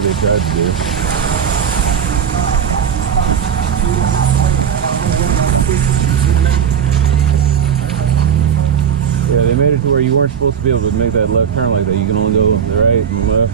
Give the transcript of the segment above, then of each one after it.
what they tried to do. Yeah, they made it to where you weren't supposed to be able to make that left turn like that. You can only go the right and the left.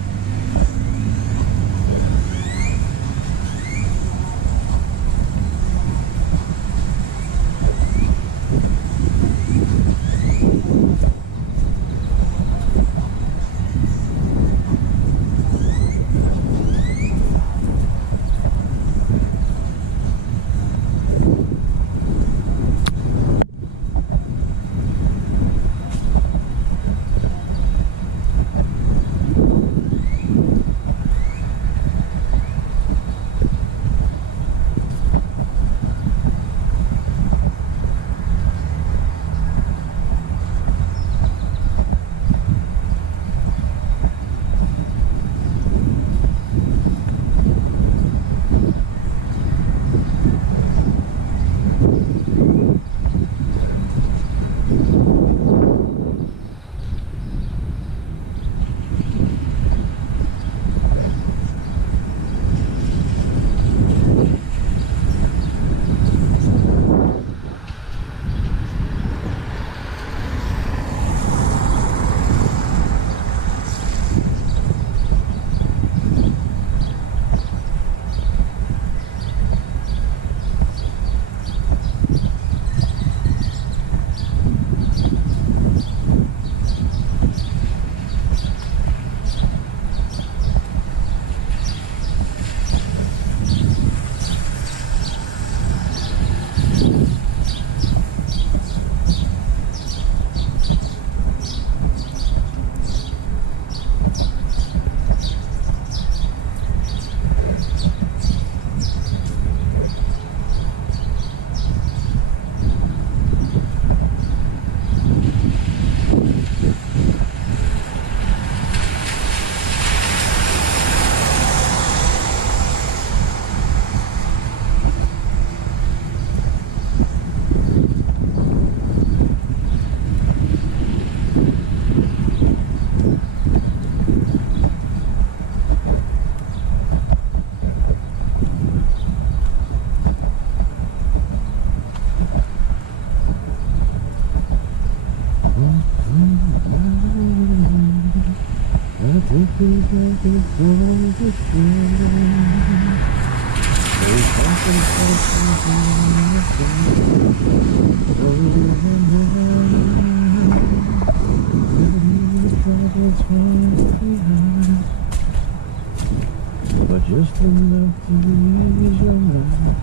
But just enough to ease your mind.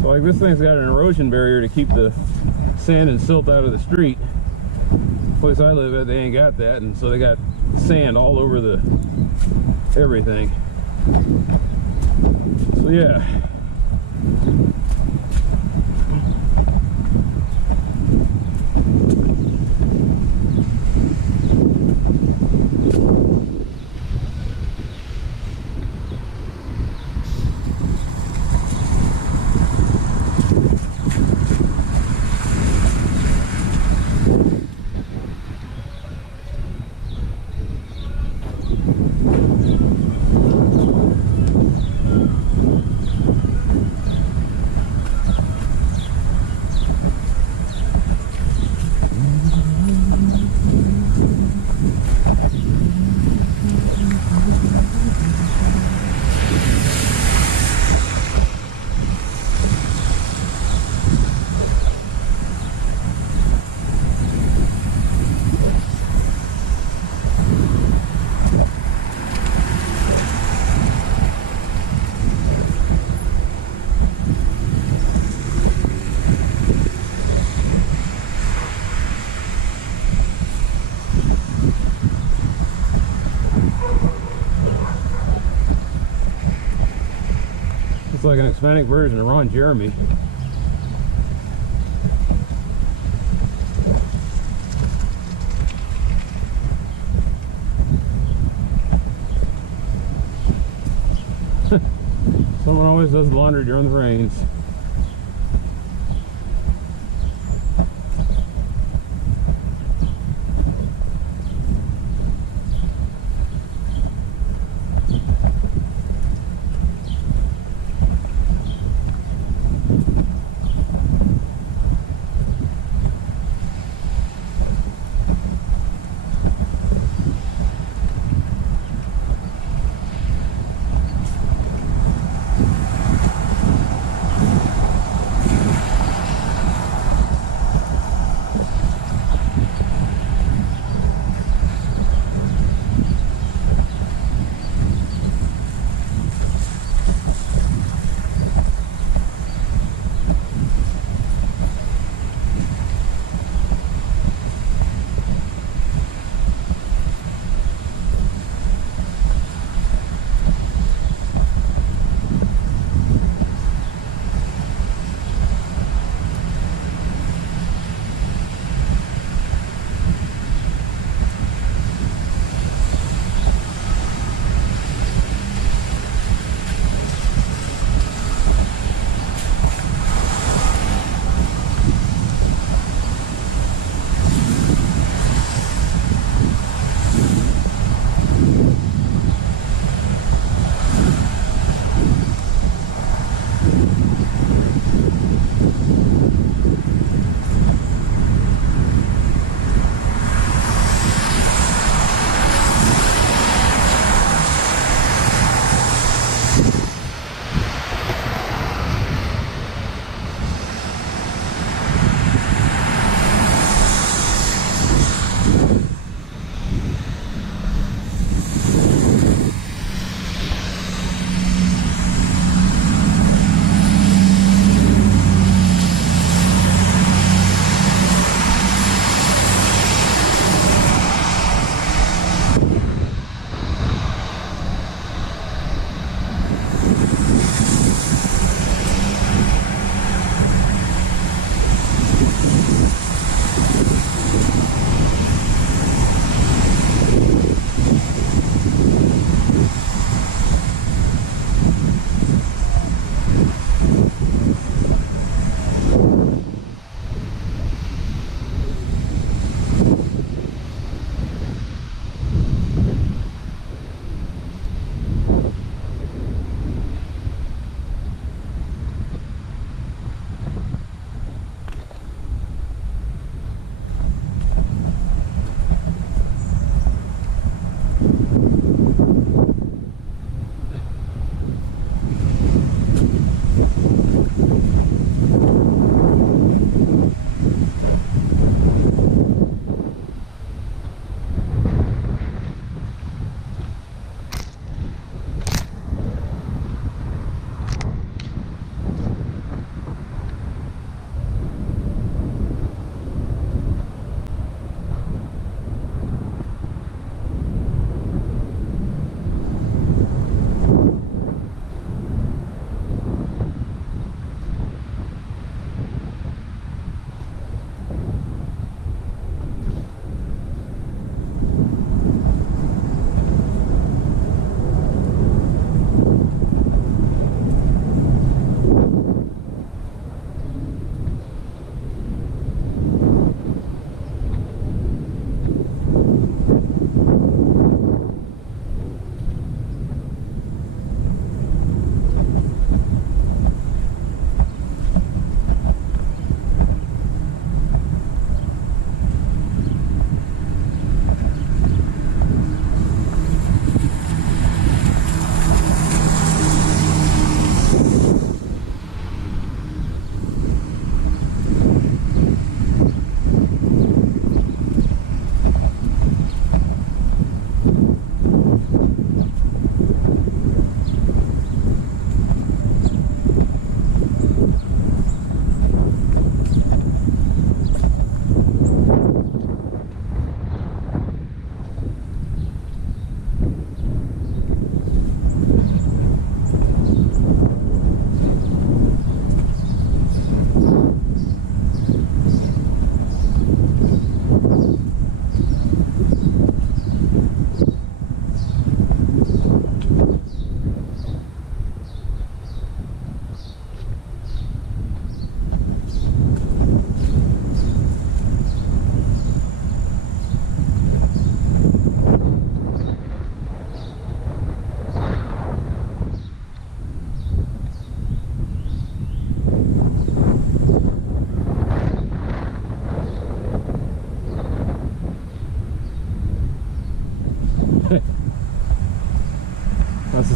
So like this thing's got an erosion barrier to keep the sand and silt out of the street. The place I live at, they ain't got that, and so they got sand all over the everything. So yeah. It's like an Hispanic version of Ron Jeremy. Someone always does the laundry during the rains.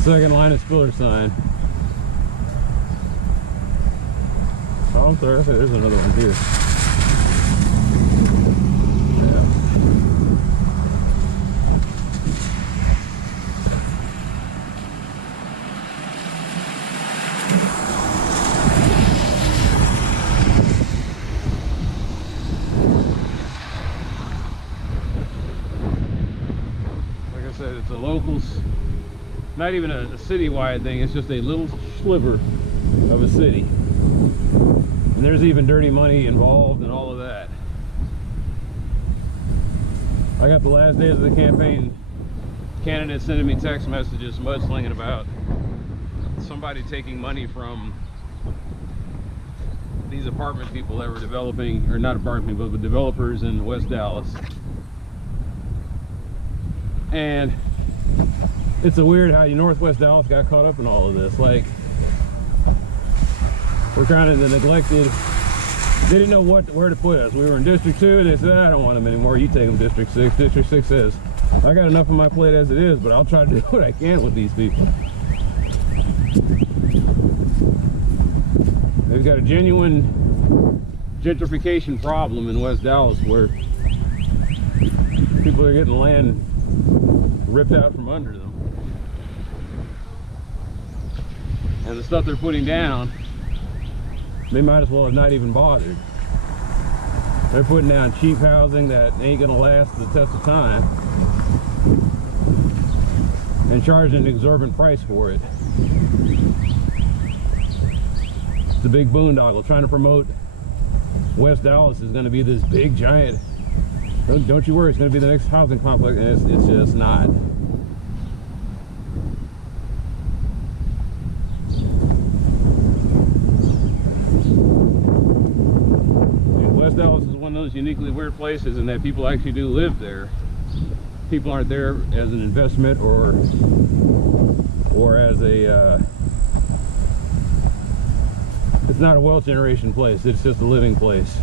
second line of spiller sign. Oh, I'm sorry. There's another one here. It's a locals, not even a citywide thing, it's just a little sliver of a city. And there's even dirty money involved and all of that. I got the last days of the campaign, candidates sending me text messages mudslinging about somebody taking money from these apartment people that were developing, or not apartment people, but developers in West Dallas. And it's a weird how Northwest Dallas got caught up in all of this. Like, we're kind of the neglected. They didn't know where to put us. We were in District 2, and they said, I don't want them anymore. You take them District 6. District 6 says, I got enough on my plate as it is, but I'll try to do what I can with these people. They've got a genuine gentrification problem in West Dallas where people are getting land ripped out from under them. And the stuff they're putting down, they might as well have not even bothered. They're putting down cheap housing that ain't gonna last the test of time and charging an exorbitant price for it. It's a big boondoggle trying to promote West Dallas is gonna be this big giant, don't you worry, it's gonna be the next housing complex, and it's just not. West Dallas is one of those uniquely weird places in that people actually do live there. People aren't there as an investment or as a it's not a wealth generation place, it's just a living place.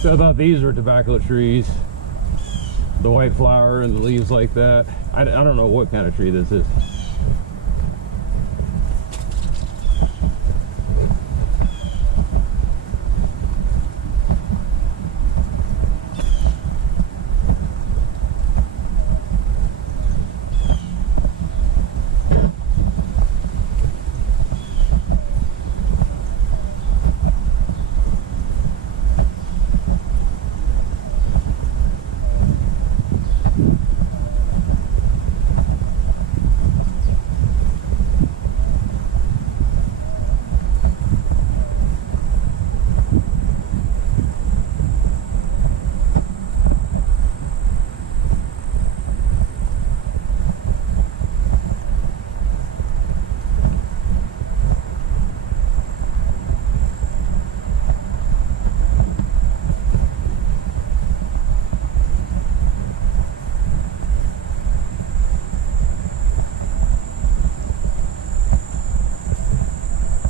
So I thought these were tobacco trees. The white flower and the leaves like that. I don't know what kind of tree this is.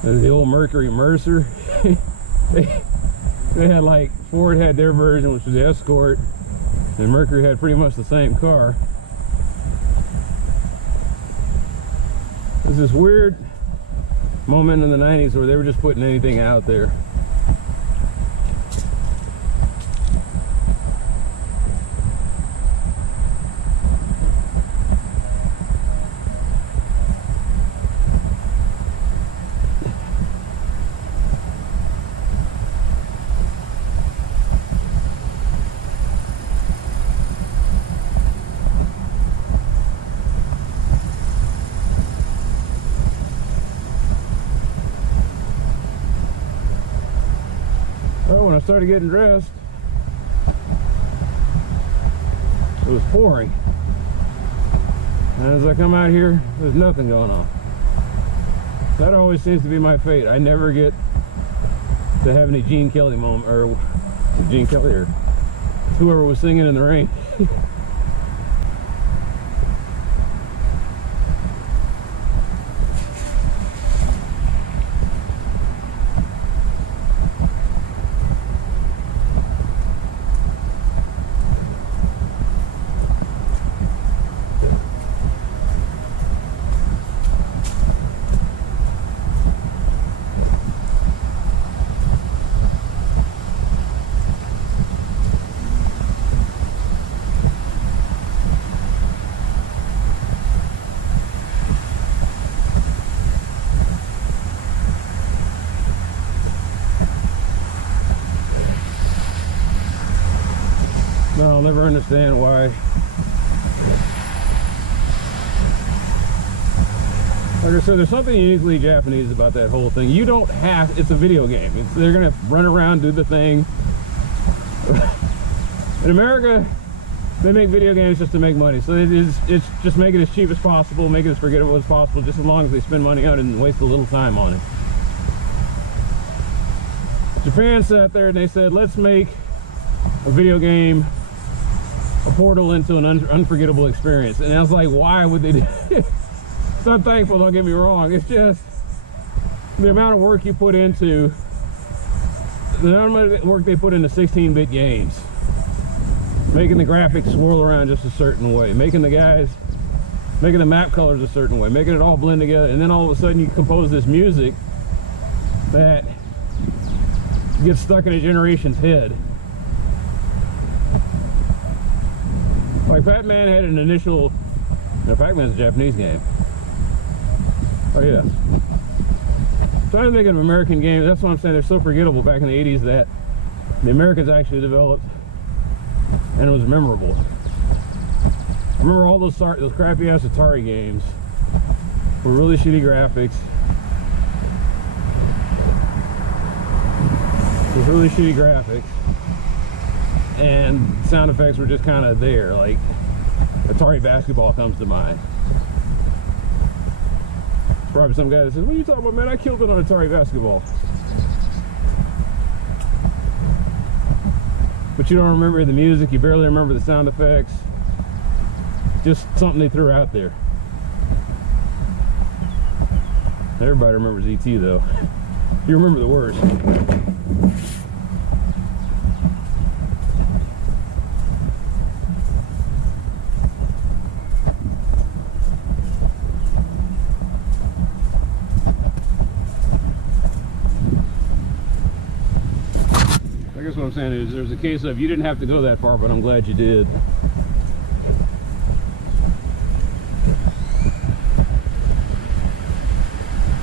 The old Mercury Mercer. they had like, Ford had their version, which was the Escort, and Mercury had pretty much the same car. There's this weird moment in the 90s where they were just putting anything out there. Well, when I started getting dressed, it was pouring. And as I come out here, there's nothing going on. That always seems to be my fate. I never get to have any Gene Kelly moment, or Gene Kelly, or whoever was singing in the rain. No, I'll never understand why. Like I said, there's something uniquely Japanese about that whole thing. You don't have, it's a video game. They're gonna run around, do the thing. In America, they make video games just to make money. So it's just make it as cheap as possible, make it as forgettable as possible, just as long as they spend money on it and waste a little time on it. Japan sat there and they said, let's make a video game a portal into an unforgettable experience. And I was like, why would they do it? So I'm thankful, don't get me wrong. It's just the amount of work you put into, the amount of work they put into 16-bit games. Making the graphics swirl around just a certain way. Making the map colors a certain way. Making it all blend together. And then all of a sudden you compose this music that gets stuck in a generation's head. Like Pac-Man had an initial, no, Pac-Man's a Japanese game. Oh yeah. Trying to think of American games, that's what I'm saying, they're so forgettable back in the 80s that the Americans actually developed and it was memorable. I remember all those crappy ass Atari games with really shitty graphics. With really shitty graphics. And sound effects were just kind of there, like Atari basketball comes to mind. Probably some guy that says, what are you talking about, man? I killed it on Atari basketball. But you don't remember the music, you barely remember the sound effects. Just something they threw out there. Everybody remembers E.T. though. You remember the words. I guess what I'm saying is there's a case of you didn't have to go that far, but I'm glad you did.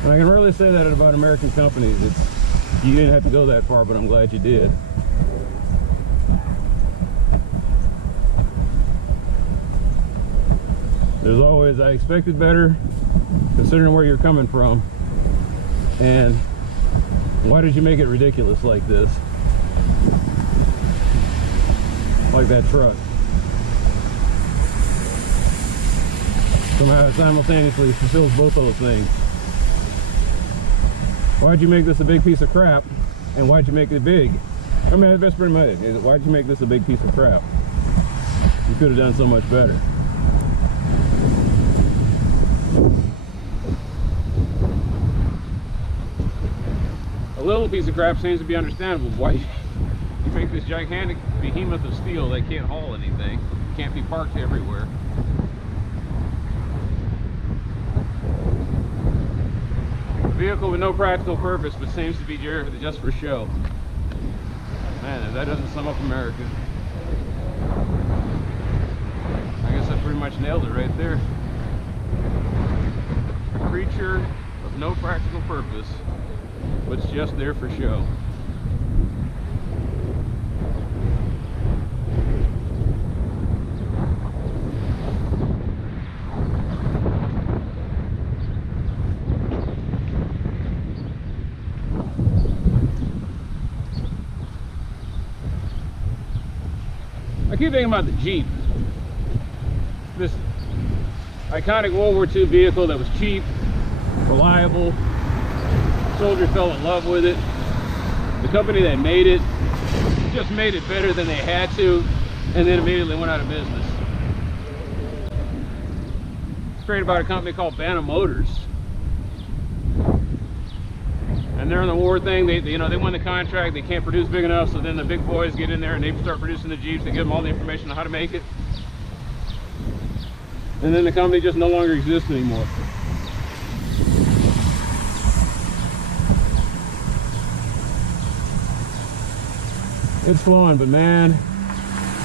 And I can really say that about American companies. It's, you didn't have to go that far, but I'm glad you did. There's always, I expected better, considering where you're coming from. And why did you make it ridiculous like this? Like that truck. Somehow it simultaneously fulfills both those things. Why'd you make this a big piece of crap? And why'd you make it big? I mean, that's pretty much it. Why'd you make this a big piece of crap? You could have done so much better. A little piece of crap seems to be understandable. Why you make this gigantic behemoth of steel that can't haul anything, can't be parked everywhere. A vehicle with no practical purpose, but seems to be just for show. Man, if that doesn't sum up America, I guess I pretty much nailed it right there. A creature of no practical purpose, but it's just there for show. I keep thinking about the Jeep. This iconic World War II vehicle that was cheap, reliable. Soldiers fell in love with it. The company that made it just made it better than they had to, and then immediately went out of business. It's great about a company called Bantam Motors. And they're in the war thing. They win the contract. They can't produce big enough, so then the big boys get in there and they start producing the Jeeps. They give them all the information on how to make it. And then the company just no longer exists anymore. It's flowing, but man,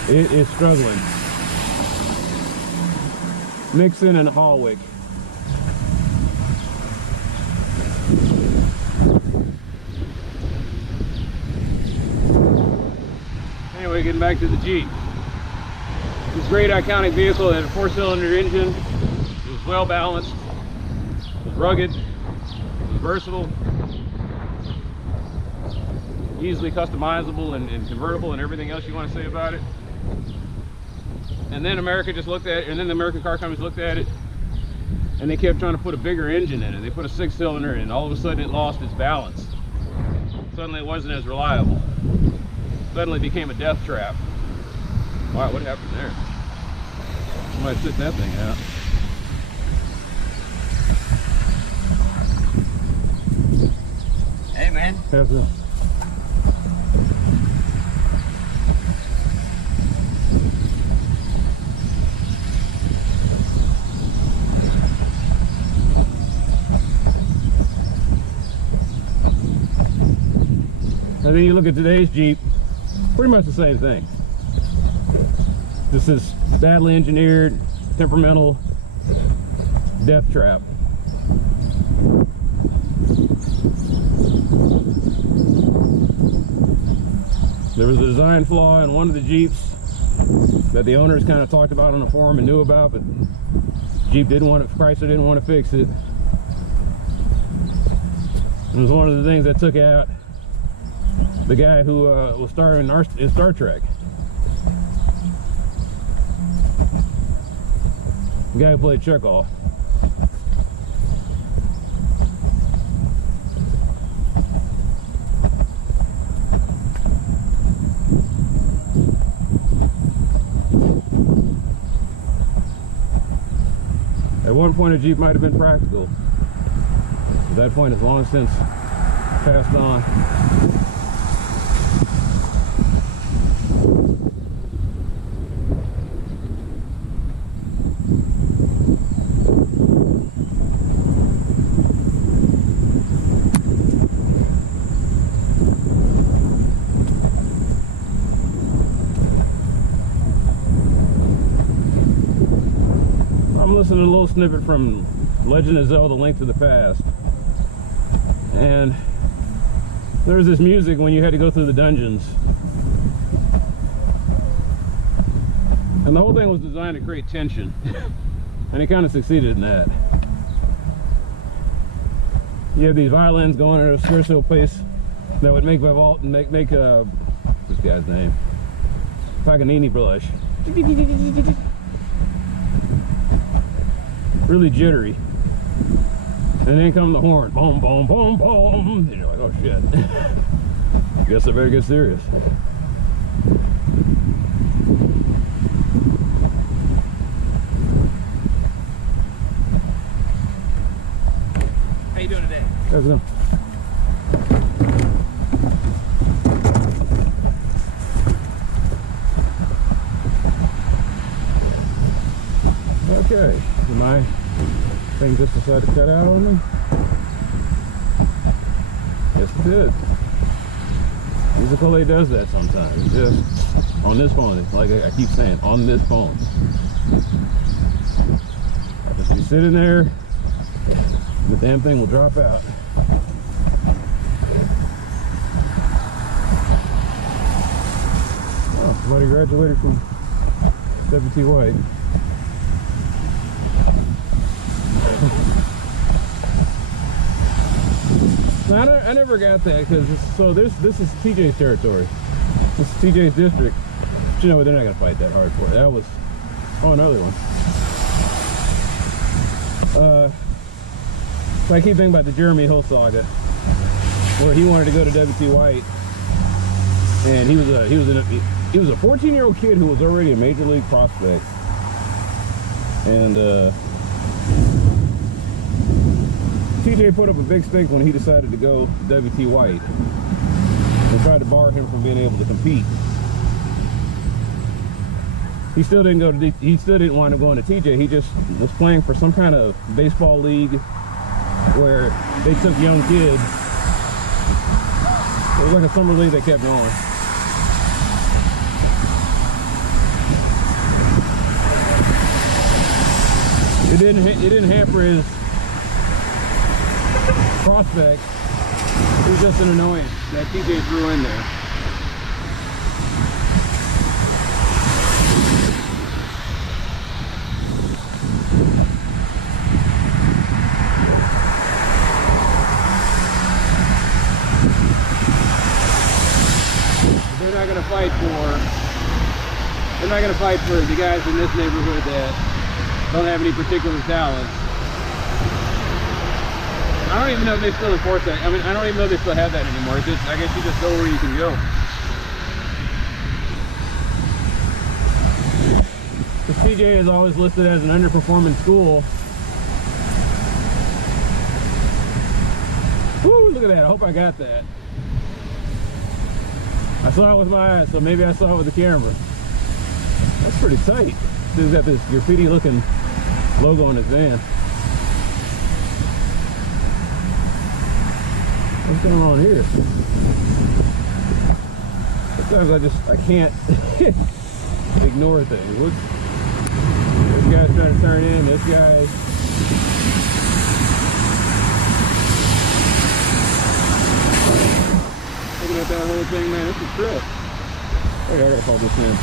it is struggling. Mixon and Hawick. Anyway, getting back to the Jeep. This great iconic vehicle had a 4-cylinder engine. It was well balanced. It was rugged. It was versatile. Easily customizable and convertible and everything else you want to say about it. And then America just looked at it, and then the American car companies looked at it, and they kept trying to put a bigger engine in it. They put a 6-cylinder in, and all of a sudden it lost its balance. Suddenly it wasn't as reliable. Suddenly it became a death trap. Wow, what happened there? Somebody took that thing out. Hey, man. How's it? And then you look at today's Jeep, pretty much the same thing. This is badly engineered, temperamental, death trap. There was a design flaw in one of the Jeeps that the owners kind of talked about on the forum and knew about, but Jeep didn't want it, Chrysler didn't want to fix it. It was one of the things that took out the guy who was starring in Star Trek. The guy who played Chekhov. At one point a Jeep might have been practical. At that point it's long since passed on. listening to a little snippet from Legend of Zelda: Link to the Past, and there was this music when you had to go through the dungeons, and the whole thing was designed to create tension, and it kind of succeeded in that. You have these violins going at a spiritual place that would make Vivalt and make this guy's name, Paganini blush. Really jittery. And then come the horn. Boom, boom, boom, boom. And you're like, oh shit. Guess I better get serious. How you doing today? How's it going? Okay, so my thing just decided to cut out on me. Yes, it did. Musically does that sometimes. It's just on this phone. It's like I keep saying, on this phone. I'll just be sitting there, the damn thing will drop out. Oh, somebody graduated from Sympathy White. I never got that because this is TJ's territory. This is TJ's district. But you know what? They're not gonna fight that hard for it. That was another one. So I keep thinking about the Jeremy Hill saga, where he wanted to go to W.T. White, and he was a 14-year-old kid who was already a major league prospect, and TJ put up a big stink when he decided to go to W.T. White and tried to bar him from being able to compete. He still didn't go to he still didn't wind up going to TJ. He just was playing for some kind of baseball league where they took young kids. It was like a summer league that kept going. It didn't hamper his prospect. It was just an annoyance that TJ threw in there. They're not going to fight for the guys in this neighborhood that don't have any particular talent. I don't even know if they still enforce that. I mean, I don't even know if they still have that anymore. It's just, I guess you just go where you can go. The CJ is always listed as an underperforming school. Woo, look at that. I hope I got that. I saw it with my eyes, so maybe I saw it with the camera. That's pretty tight. He's got this graffiti looking logo on his van. What's going on here? Sometimes I can't ignore things. Look, this guy's trying to turn in, this guy. Looking at that whole thing, man, it's a trip. Hey, I gotta call this in.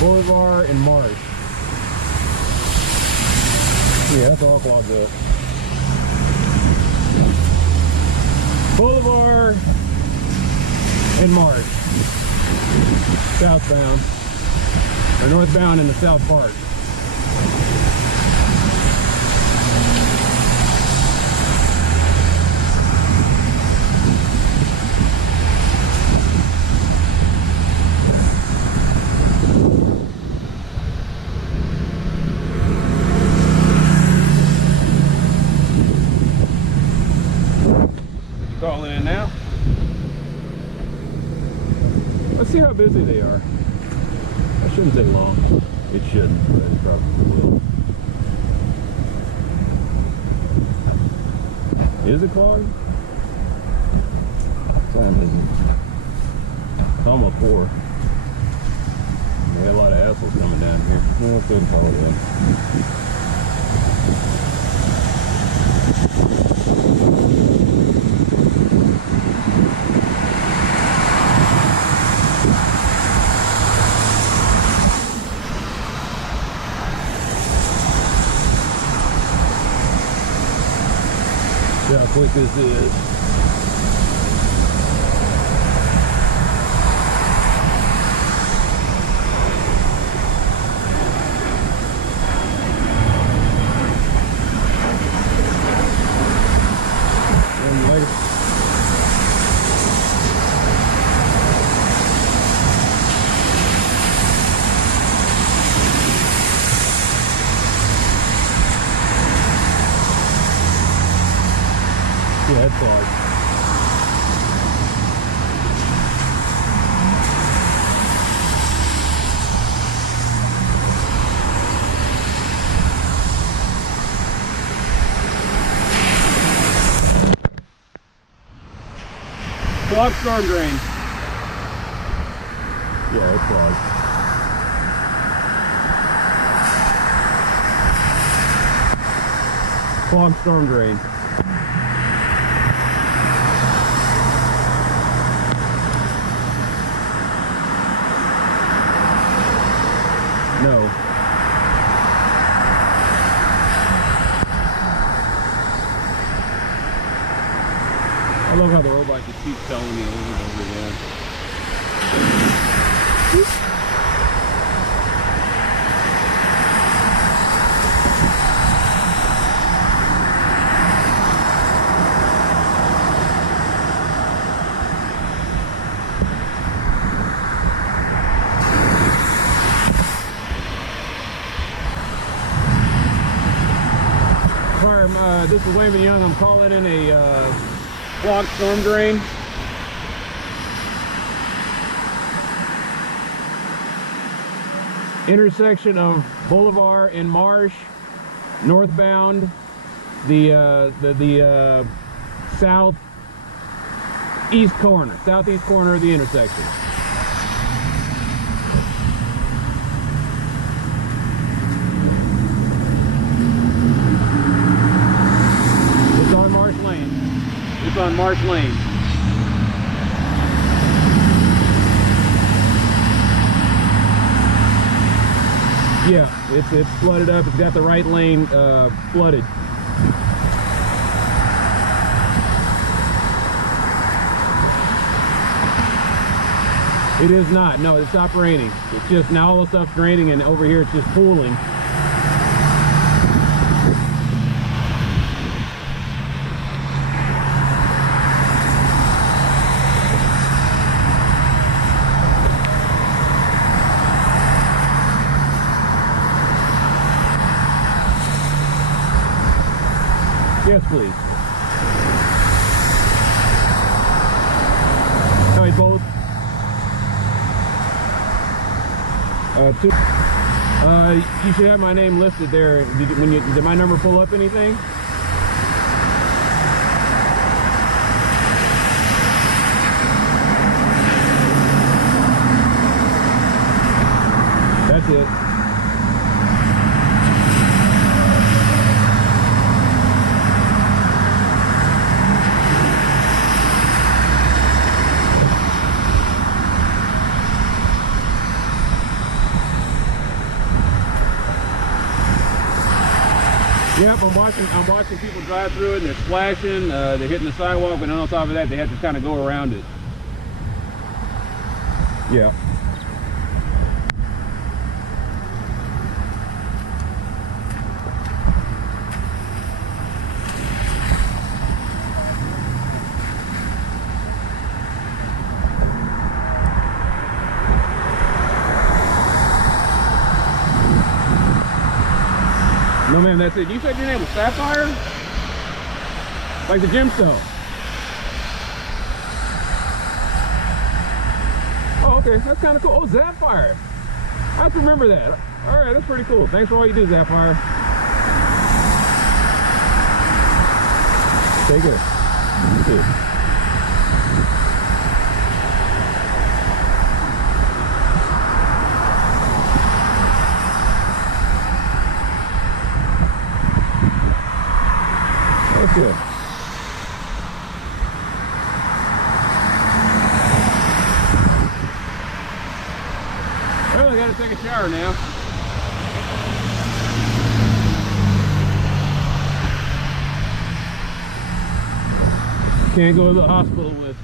Bolivar and Marsh. Yeah, that's all clogged up. Bolivar and Marsh. Southbound. Or northbound in the south part. Calling in now. Let's see how busy they are. That shouldn't take long. It shouldn't, but it probably will. Is it clogged? What time is it? It's almost 4. They got a lot of vehicles coming down here. Well, let's go and follow them. See how quick this is. Yeah, it's hard. Clogged storm drain. Yeah, it's clogged. Clogged storm drain. No. I love how the robot just keeps telling me over and over again. This is Wemdon. I'm calling in a clogged storm drain. Intersection of Bolivar and Marsh, northbound, the southeast corner of the intersection. It's on Marsh Lane. Yeah, it's flooded up. It's got the right lane flooded. It is not. No, it stopped raining. It's just now all the stuff's draining, and over here it's just pooling. Yes, please. All right, both. You should have my name listed there. Did my number pull up anything? That's it. Yep, I'm watching people drive through it, and they're splashing, they're hitting the sidewalk, but on top of that, they have to kind of go around it. Yeah. No, ma'am, that's it. You said your name was Sapphire? Like the gemstone? Oh, okay. That's kind of cool. Oh, Sapphire. I have to remember that. All right, that's pretty cool. Thanks for all you do, Sapphire. Take care. You too. take a shower now. Can't go to the hospital with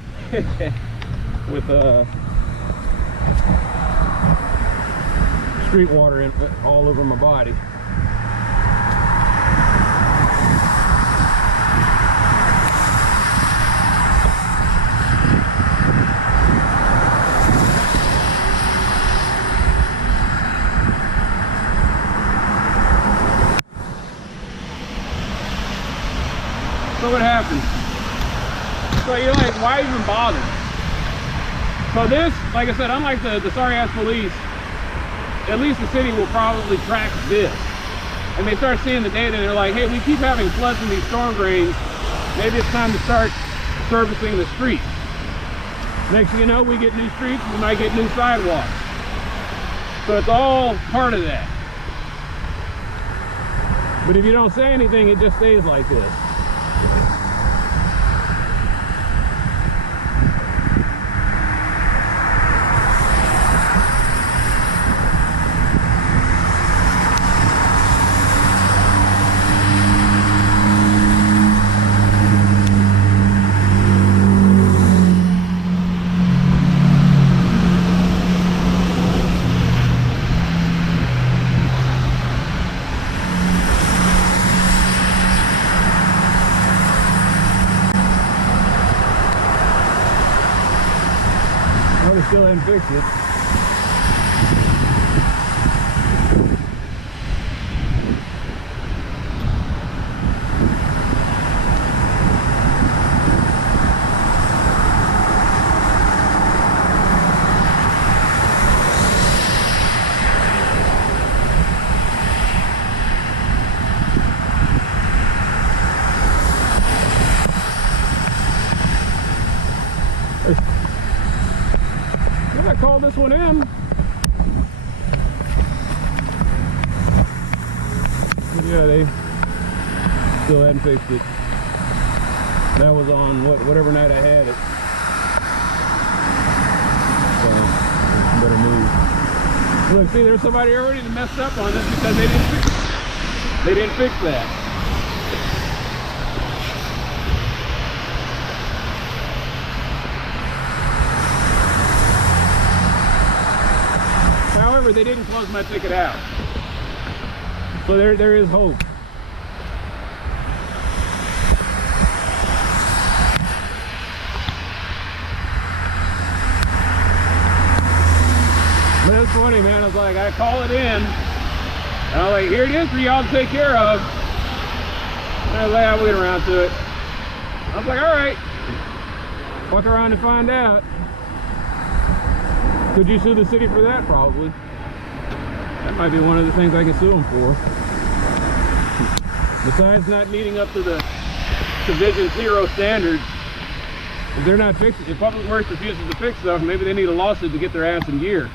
street water all over my body. So what happened? So you're like, why even bother? So this, like I said, unlike the sorry-ass police, at least the city will probably track this. And they start seeing the data and they're like, hey, we keep having floods in these storm drains. Maybe it's time to start servicing the streets. Next thing you know, we get new streets, we might get new sidewalks. So it's all part of that. But if you don't say anything, it just stays like this. Still hadn't fixed it. I called this one in. But yeah, they still hadn't fixed it. That was on whatever night I had it. So better move. Look, see, there's somebody already that messed up on this because they didn't fix it. They didn't fix that. However, they didn't close my ticket out. So there is hope. But it's funny, man. I was like, I call it in. And I was like, here it is for y'all to take care of. And I was like, I'll get around to it. I was like, all right. Walk around and find out. Could you sue the city for that? Probably. That might be one of the things I can sue them for. Besides not meeting up to the Division 0 standards, if they're not fixing, if Public Works refuses to fix stuff, maybe they need a lawsuit to get their ass in gear.